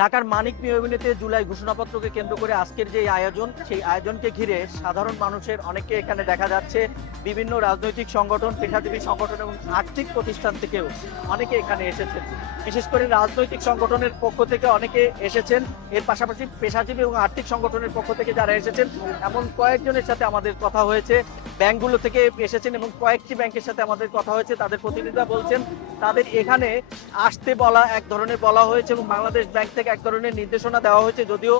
ঢাকার মানিক মিয়ামিনেতে জুলাই ঘোষণাপত্রকে কেন্দ্র করে আজকের যে আয়োজন, সেই আয়োজনকে ঘিরে সাধারণ মানুষের অনেকে এখানে দেখা যাচ্ছে। বিভিন্ন রাজনৈতিক সংগঠন, পেশাজীবী সংগঠন এবং আর্থিক প্রতিষ্ঠান থেকেও অনেকে এখানে এসেছেন। বিশেষ করে রাজনৈতিক সংগঠনের পক্ষ থেকে অনেকে এসেছেন। এর পাশাপাশি পেশাজীবী এবং আর্থিক সংগঠনের পক্ষ থেকে যারা এসেছেন, এমন কয়েকজনের সাথে আমাদের কথা হয়েছে। ব্যাংকগুলো থেকে এসেছেন এবং কয়েকটি ব্যাংকের সাথে আমাদের কথা হয়েছে। তাদের প্রতিনিধিরা বলছেন, তাদের এখানে আসতে বলা, এক ধরনের বলা হয়েছে এবং বাংলাদেশ ব্যাংক থেকে এক ধরনের নির্দেশনা দেওয়া হয়েছে। যদিও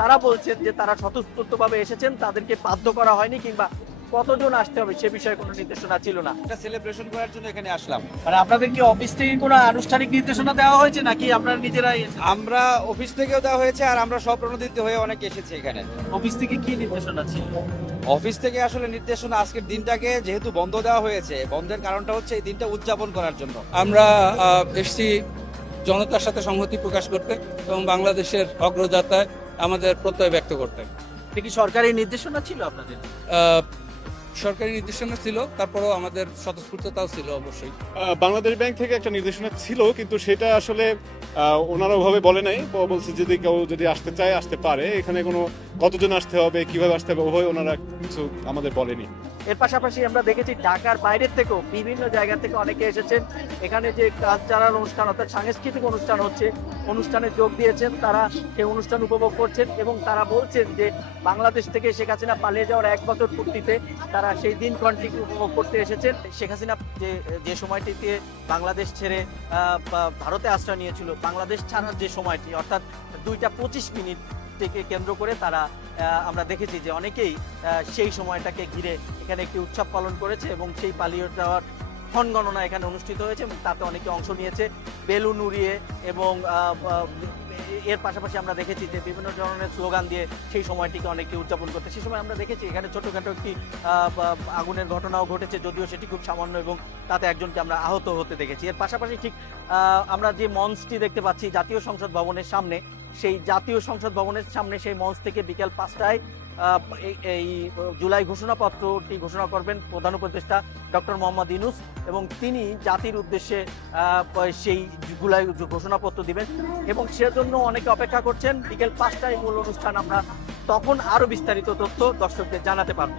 তারা বলছেন যে তারা স্বতঃস্ফূর্তভাবে এসেছেন, তাদেরকে বাধ্য করা হয়নি কিংবা কতজন আসতে হবে সে বিষয়ে কোনো নির্দেশনা ছিল না। এটা সেলিব্রেশন করার জন্য এখানে আসলাম। মানে আপনাদের কি অফিস থেকে কোনো আনুষ্ঠানিক নির্দেশনা দেওয়া হয়েছে নাকি আপনারা নিজেরাই আমরা অফিস থেকেও দেওয়া হয়েছে আর আমরা সব প্রণোদিত হয়ে অনেক এসেছি এখানে। অফিস থেকে কি নির্দেশনা ছিল? অফিস থেকে আসলে নির্দেশনা আজকের দিনটাকে যেহেতু বন্ধ দেওয়া হয়েছে বন্ধের কারণটা হচ্ছে এই দিনটা উদযাপন করার জন্য। আমরা এসছি জনতার সাথে সংহতি প্রকাশ করতে এবং বাংলাদেশের অগ্রযাত্রায় আমাদের প্রত্যয় ব্যক্ত করতে। এটা কি সরকারি নির্দেশনা ছিল আপনাদের? আহ, সরকারি নির্দেশনা ছিল, তারপরেও আমাদের স্বতঃস্ফূর্ততাও ছিল অবশ্যই। বাংলাদেশ ব্যাংক থেকে একটা নির্দেশনা ছিল, কিন্তু সেটা আসলে ওনারা ওভাবে বলে নাই। বলছে যদি কেউ যদি আসতে চায়, আসতে পারে। এখানে কোনো কতজন আসতে হবে, কীভাবে আসতে হবে, ওভাবে ওনারা কিছু আমাদের বলেনি। এর পাশাপাশি আমরা দেখেছি ঢাকার বাইরের থেকেও বিভিন্ন জায়গা থেকে অনেকে এসেছেন। এখানে যে কালচারাল অনুষ্ঠান, অর্থাৎ সাংস্কৃতিক অনুষ্ঠান হচ্ছে, অনুষ্ঠানে যোগ দিয়েছেন তারা, সেই অনুষ্ঠান উপভোগ করছেন এবং তারা বলছেন যে বাংলাদেশ থেকে শেখ হাসিনা পালিয়ে যাওয়ার এক বছর পূর্তিতে তারা সেই দিন কন্টিনিউ উপভোগ করতে এসেছেন। শেখ হাসিনা যে যে সময়টিতে বাংলাদেশ ছেড়ে ভারতে আশ্রয় নিয়েছিল, বাংলাদেশ ছাড়ার যে সময়টি, অর্থাৎ দুইটা পঁচিশ মিনিট থেকে কেন্দ্র করে তারা আমরা দেখেছি যে অনেকেই সেই সময়টাকে ঘিরে এখানে একটি উৎসব পালন করেছে এবং সেই পালিয়ে যাওয়ার ক্ষণ গণনা এখানে অনুষ্ঠিত হয়েছে এবং তাতে অনেকে অংশ নিয়েছে। বেলুন উড়িয়ে এবং এর পাশাপাশি আমরা দেখেছি যে বিভিন্ন ধরনের স্লোগান দিয়ে সেই সময়টিকে অনেকে উদযাপন করতে সেই সময় আমরা দেখেছি এখানে ছোটখাটো একটি আগুনের ঘটনাও ঘটেছে, যদিও সেটি খুব সামান্য এবং তাতে একজনকে আমরা আহত হতে দেখেছি। এর পাশাপাশি ঠিক আমরা যে মঞ্চটি দেখতে পাচ্ছি জাতীয় সংসদ ভবনের সামনে সেই জাতীয় সংসদ ভবনের সামনে সেই মঞ্চ থেকে বিকেল পাঁচটায় এই- জুলাই ঘোষণাপত্রটি ঘোষণা করবেন প্রধান উপদেষ্টা ডক্টর মোহাম্মদ ইনুস এবং তিনি জাতির উদ্দেশ্যে সেই জুলাই ঘোষণাপত্র দিবেন এবং সেজন্য অনেকে অপেক্ষা করছেন। বিকেল পাঁচটায় মূল অনুষ্ঠান আমরা তখন আরও বিস্তারিত তথ্য দর্শকদের জানাতে পারব।